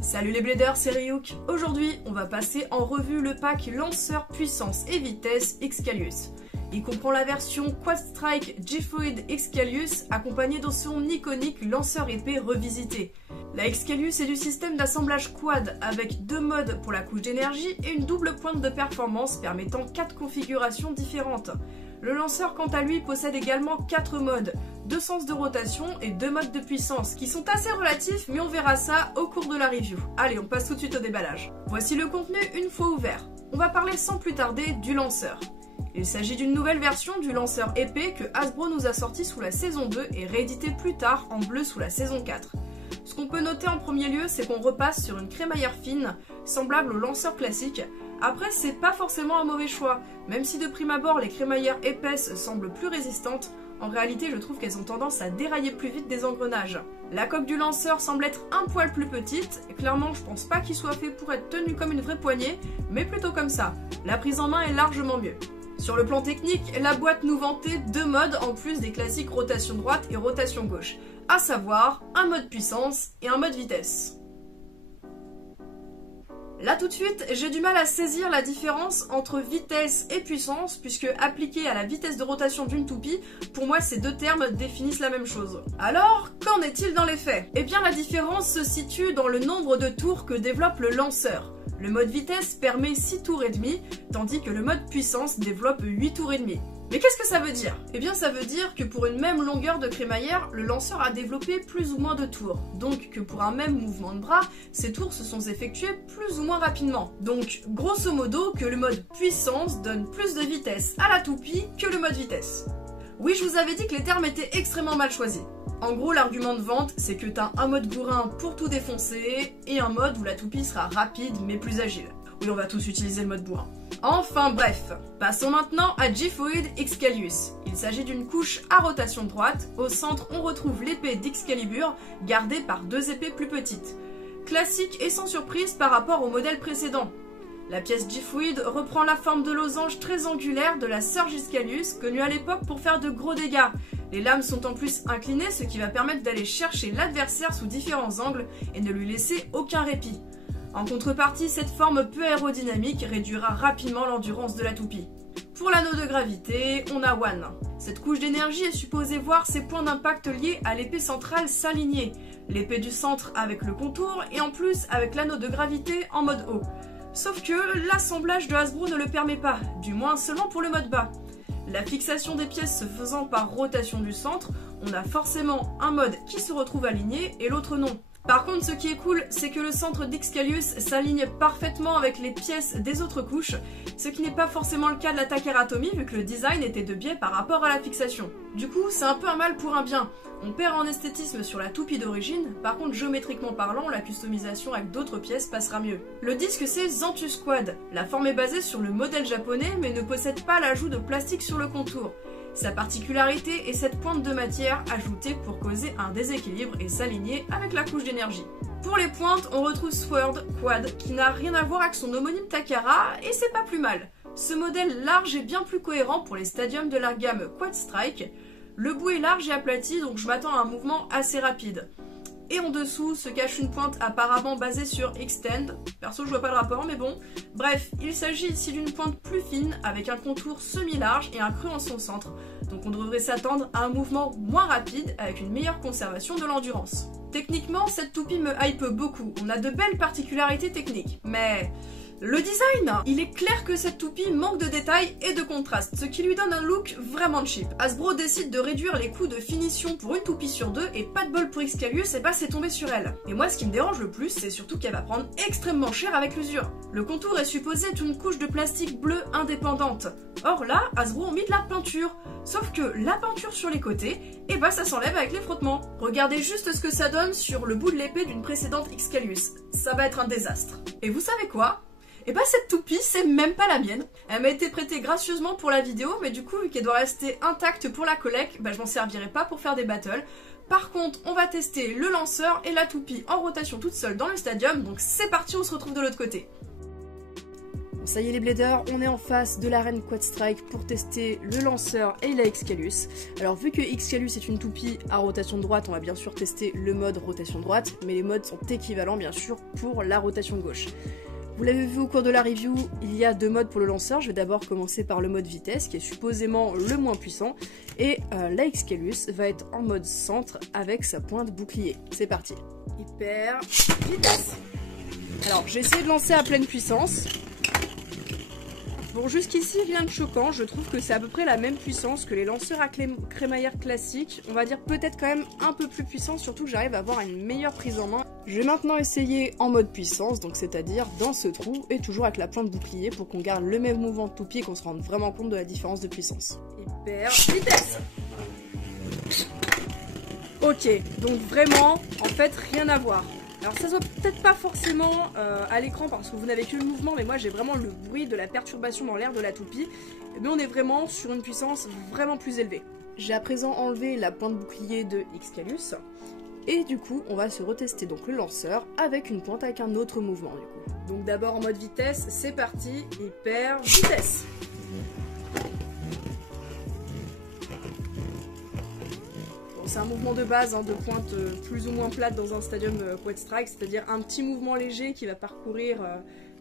Salut les bladers, c'est Ryuk. Aujourd'hui, on va passer en revue le pack lanceur puissance et vitesse Excalius. Il comprend la version Quad Strike G-Fluid Excalius accompagnée de son iconique lanceur épée revisité. La Excalius est du système d'assemblage quad avec 2 modes pour la couche d'énergie et une double pointe de performance permettant 4 configurations différentes. Le lanceur quant à lui possède également 4 modes, 2 sens de rotation et 2 modes de puissance qui sont assez relatifs mais on verra ça au cours de la review. Allez, on passe tout de suite au déballage. Voici le contenu une fois ouvert. On va parler sans plus tarder du lanceur. Il s'agit d'une nouvelle version du lanceur épée que Hasbro nous a sorti sous la saison 2 et réédité plus tard en bleu sous la saison 4. Ce qu'on peut noter en premier lieu, c'est qu'on repasse sur une crémaillère fine, semblable au lanceur classique. Après, c'est pas forcément un mauvais choix, même si de prime abord les crémaillères épaisses semblent plus résistantes, en réalité je trouve qu'elles ont tendance à dérailler plus vite des engrenages. La coque du lanceur semble être un poil plus petite, et clairement je pense pas qu'il soit fait pour être tenu comme une vraie poignée, mais plutôt comme ça. La prise en main est largement mieux. Sur le plan technique, la boîte nous vantait 2 modes en plus des classiques rotation droite et rotation gauche, à savoir un mode puissance et un mode vitesse. Là tout de suite, j'ai du mal à saisir la différence entre vitesse et puissance puisque appliqué à la vitesse de rotation d'une toupie, pour moi ces deux termes définissent la même chose. Alors, qu'en est-il dans les faits? Eh bien la différence se situe dans le nombre de tours que développe le lanceur. Le mode vitesse permet 6 tours et demi, tandis que le mode puissance développe 8 tours et demi. Mais qu'est-ce que ça veut dire? Eh bien ça veut dire que pour une même longueur de crémaillère, le lanceur a développé plus ou moins de tours. Donc que pour un même mouvement de bras, ces tours se sont effectués plus ou moins rapidement. Donc grosso modo que le mode puissance donne plus de vitesse à la toupie que le mode vitesse. Oui, je vous avais dit que les termes étaient extrêmement mal choisis. En gros, l'argument de vente, c'est que t'as un mode bourrin pour tout défoncer et un mode où la toupie sera rapide mais plus agile. Oui, on va tous utiliser le mode bourrin. Enfin bref, passons maintenant à G-Fluid Excalius. Il s'agit d'une couche à rotation droite. Au centre, on retrouve l'épée d'Excalibur, gardée par 2 épées plus petites. Classique et sans surprise par rapport au modèle précédent. La pièce G-Fluid reprend la forme de losange très angulaire de la Surge Excalius, connue à l'époque pour faire de gros dégâts. Les lames sont en plus inclinées, ce qui va permettre d'aller chercher l'adversaire sous différents angles et ne lui laisser aucun répit. En contrepartie, cette forme peu aérodynamique réduira rapidement l'endurance de la toupie. Pour l'anneau de gravité, on a One. Cette couche d'énergie est supposée voir ses points d'impact liés à l'épée centrale s'aligner. L'épée du centre avec le contour et en plus avec l'anneau de gravité en mode haut. Sauf que l'assemblage de Hasbro ne le permet pas, du moins seulement pour le mode bas. La fixation des pièces se faisant par rotation du centre, on a forcément un mode qui se retrouve aligné et l'autre non. Par contre, ce qui est cool, c'est que le centre d'Excalius s'aligne parfaitement avec les pièces des autres couches, ce qui n'est pas forcément le cas de la Takeratomi vu que le design était de biais par rapport à la fixation. Du coup, c'est un peu un mal pour un bien. On perd en esthétisme sur la toupie d'origine, par contre géométriquement parlant, la customisation avec d'autres pièces passera mieux. Le disque c'est Xanthus Quad. La forme est basée sur le modèle japonais mais ne possède pas l'ajout de plastique sur le contour. Sa particularité est cette pointe de matière ajoutée pour causer un déséquilibre et s'aligner avec la couche d'énergie. Pour les pointes, on retrouve Sword Quad qui n'a rien à voir avec son homonyme Takara et c'est pas plus mal. Ce modèle large est bien plus cohérent pour les stadiums de la gamme Quad Strike. Le bout est large et aplati donc je m'attends à un mouvement assez rapide. Et en dessous se cache une pointe apparemment basée sur Extend. Perso je vois pas le rapport mais bon. Bref, il s'agit ici d'une pointe plus fine avec un contour semi-large et un creux en son centre. Donc on devrait s'attendre à un mouvement moins rapide avec une meilleure conservation de l'endurance. Techniquement, cette toupie me hype beaucoup. On a de belles particularités techniques. Mais le design, il est clair que cette toupie manque de détails et de contraste, ce qui lui donne un look vraiment cheap. Hasbro décide de réduire les coûts de finition pour une toupie sur 2 et pas de bol pour Excalius, et bah c'est tombé sur elle. Et moi ce qui me dérange le plus, c'est surtout qu'elle va prendre extrêmement cher avec l'usure. Le contour est supposé être une couche de plastique bleu indépendante. Or là, Hasbro ont mis de la peinture. Sauf que la peinture sur les côtés, et bah ça s'enlève avec les frottements. Regardez juste ce que ça donne sur le bout de l'épée d'une précédente Excalius. Ça va être un désastre. Et vous savez quoi ? Et bah cette toupie, c'est même pas la mienne. Elle m'a été prêtée gracieusement pour la vidéo, mais du coup, vu qu'elle doit rester intacte pour la collecte, bah je m'en servirai pas pour faire des battles. Par contre, on va tester le lanceur et la toupie en rotation toute seule dans le stadium, donc c'est parti, on se retrouve de l'autre côté. Bon, ça y est les bladers, on est en face de l'arène Quad Strike pour tester le lanceur et la Excalus. Alors vu que Excalus est une toupie à rotation droite, on va bien sûr tester le mode rotation droite, mais les modes sont équivalents bien sûr pour la rotation gauche. Vous l'avez vu au cours de la review, il y a 2 modes pour le lanceur. Je vais d'abord commencer par le mode vitesse, qui est supposément le moins puissant, et la Excalus va être en mode centre avec sa pointe bouclier. C'est parti. Hyper vitesse. Alors, j'ai essayé de lancer à pleine puissance. Bon, jusqu'ici, rien de choquant. Je trouve que c'est à peu près la même puissance que les lanceurs à crémaillère classiques. On va dire peut-être quand même un peu plus puissant, surtout que j'arrive à avoir une meilleure prise en main. Je vais maintenant essayer en mode puissance, donc c'est-à-dire dans ce trou et toujours avec la pointe bouclier pour qu'on garde le même mouvement de toupie et qu'on se rende vraiment compte de la différence de puissance. Hyper vitesse. Ok, donc vraiment, en fait, rien à voir. Alors ça se voit peut-être pas forcément à l'écran parce que vous n'avez que le mouvement, mais moi j'ai vraiment le bruit de la perturbation dans l'air de la toupie. Mais on est vraiment sur une puissance vraiment plus élevée. J'ai à présent enlevé la pointe bouclier de Excalus. Et du coup, on va se retester donc le lanceur avec une pointe avec un autre mouvement du coup. Donc d'abord en mode vitesse, c'est parti, hyper vitesse. C'est un mouvement de base de pointe plus ou moins plate dans un stadium Quad Strike, c'est-à-dire un petit mouvement léger qui va parcourir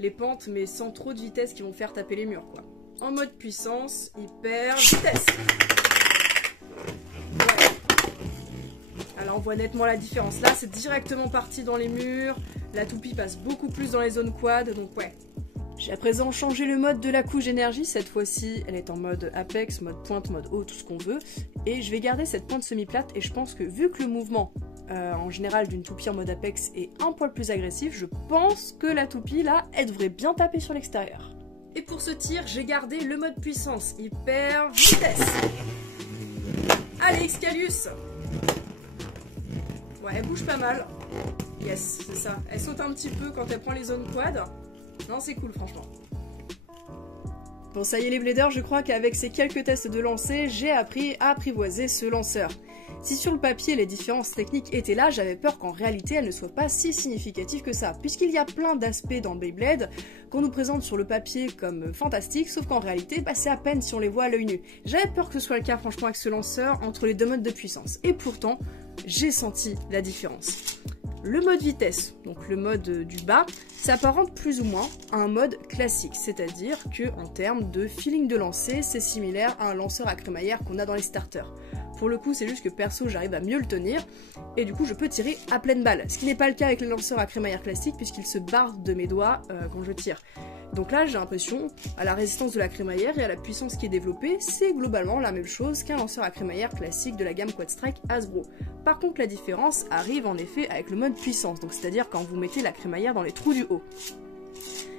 les pentes mais sans trop de vitesse qui vont faire taper les murs quoi. En mode puissance, hyper vitesse. Ouais. Alors on voit nettement la différence. Là c'est directement parti dans les murs, la toupie passe beaucoup plus dans les zones quad, donc ouais. J'ai à présent changé le mode de la couche énergie, cette fois-ci elle est en mode apex, mode pointe, mode haut, tout ce qu'on veut. Et je vais garder cette pointe semi-plate et je pense que vu que le mouvement en général d'une toupie en mode apex est un poil plus agressif, je pense que la toupie là, elle devrait bien taper sur l'extérieur. Et pour ce tir, j'ai gardé le mode puissance, hyper vitesse. Allez Excalus. Ouais, elle bouge pas mal. Yes, c'est ça. Elle saute un petit peu quand elle prend les zones quad. Non, c'est cool, franchement. Bon, ça y est les bladers, je crois qu'avec ces quelques tests de lancer, j'ai appris à apprivoiser ce lanceur. Si sur le papier les différences techniques étaient là, j'avais peur qu'en réalité elles ne soient pas si significatives que ça, puisqu'il y a plein d'aspects dans Beyblade qu'on nous présente sur le papier comme fantastiques, sauf qu'en réalité, c'est à peine si on les voit à l'œil nu. J'avais peur que ce soit le cas franchement avec ce lanceur entre les 2 modes de puissance, et pourtant, j'ai senti la différence. Le mode vitesse, donc le mode du bas, s'apparente plus ou moins à un mode classique, c'est-à-dire que en termes de feeling de lancer, c'est similaire à un lanceur à crémaillère qu'on a dans les starters. Pour le coup, c'est juste que perso, j'arrive à mieux le tenir, et du coup, je peux tirer à pleine balle, ce qui n'est pas le cas avec les lanceurs à crémaillère classique, puisqu'ils se bardent de mes doigts quand je tire. Donc là, j'ai l'impression, à la résistance de la crémaillère et à la puissance qui est développée, c'est globalement la même chose qu'un lanceur à crémaillère classique de la gamme Quad Strike Hasbro. Par contre, la différence arrive en effet avec le mode puissance, donc c'est-à-dire quand vous mettez la crémaillère dans les trous du haut.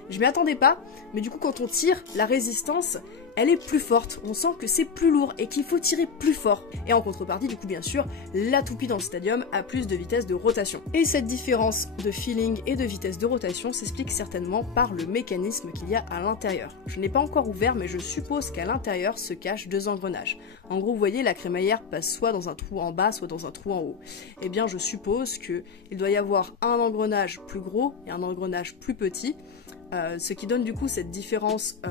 Je m'y attendais pas, mais du coup quand on tire, la résistance, elle est plus forte. On sent que c'est plus lourd et qu'il faut tirer plus fort. Et en contrepartie, du coup bien sûr, la toupie dans le stadium a plus de vitesse de rotation. Et cette différence de feeling et de vitesse de rotation s'explique certainement par le mécanisme qu'il y a à l'intérieur. Je n'ai pas encore ouvert, mais je suppose qu'à l'intérieur se cachent 2 engrenages. En gros, vous voyez, la crémaillère passe soit dans un trou en bas, soit dans un trou en haut. Eh bien, je suppose qu'il doit y avoir un engrenage plus gros et un engrenage plus petit, ce qui donne du coup cette différence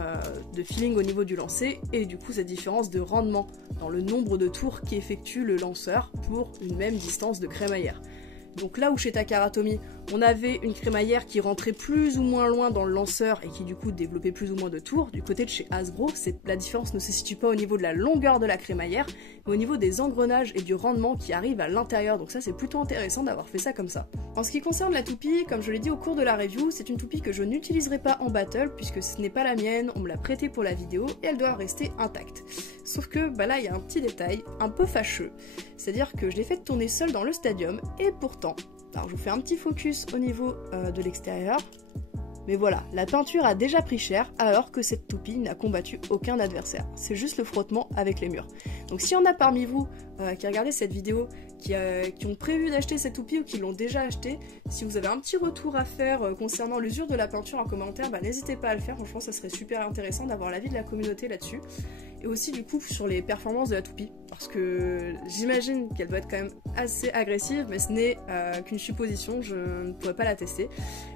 de feeling au niveau du lancer et du coup cette différence de rendement dans le nombre de tours qu'effectue le lanceur pour une même distance de crémaillère. Donc là où chez Takara Tomy, on avait une crémaillère qui rentrait plus ou moins loin dans le lanceur et qui du coup développait plus ou moins de tours, du côté de chez Hasbro, la différence ne se situe pas au niveau de la longueur de la crémaillère, mais au niveau des engrenages et du rendement qui arrivent à l'intérieur, donc ça c'est plutôt intéressant d'avoir fait ça comme ça. En ce qui concerne la toupie, comme je l'ai dit au cours de la review, c'est une toupie que je n'utiliserai pas en battle puisque ce n'est pas la mienne, on me l'a prêtée pour la vidéo et elle doit rester intacte. Sauf que là il y a un petit détail un peu fâcheux, c'est-à-dire que je l'ai fait tourner seule dans le stadium et pourtant, alors je vous fais un petit focus au niveau de l'extérieur, mais voilà, la peinture a déjà pris cher alors que cette toupie n'a combattu aucun adversaire. C'est juste le frottement avec les murs. Donc s'il y en a parmi vous qui regardez cette vidéo, qui ont prévu d'acheter cette toupie ou qui l'ont déjà acheté, si vous avez un petit retour à faire concernant l'usure de la peinture en commentaire, n'hésitez pas à le faire, franchement ça serait super intéressant d'avoir l'avis de la communauté là-dessus. et aussi du coup sur les performances de la toupie, parce que j'imagine qu'elle doit être quand même assez agressive, mais ce n'est qu'une supposition, je ne pourrais pas la tester.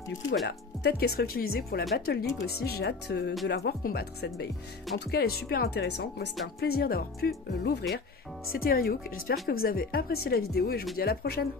Du coup voilà, peut-être qu'elle serait utilisée pour la Battle League aussi, j'ai hâte de la voir combattre cette Bae. En tout cas elle est super intéressante, moi c'était un plaisir d'avoir pu l'ouvrir. C'était Ryuk, j'espère que vous avez apprécié la vidéo et je vous dis à la prochaine.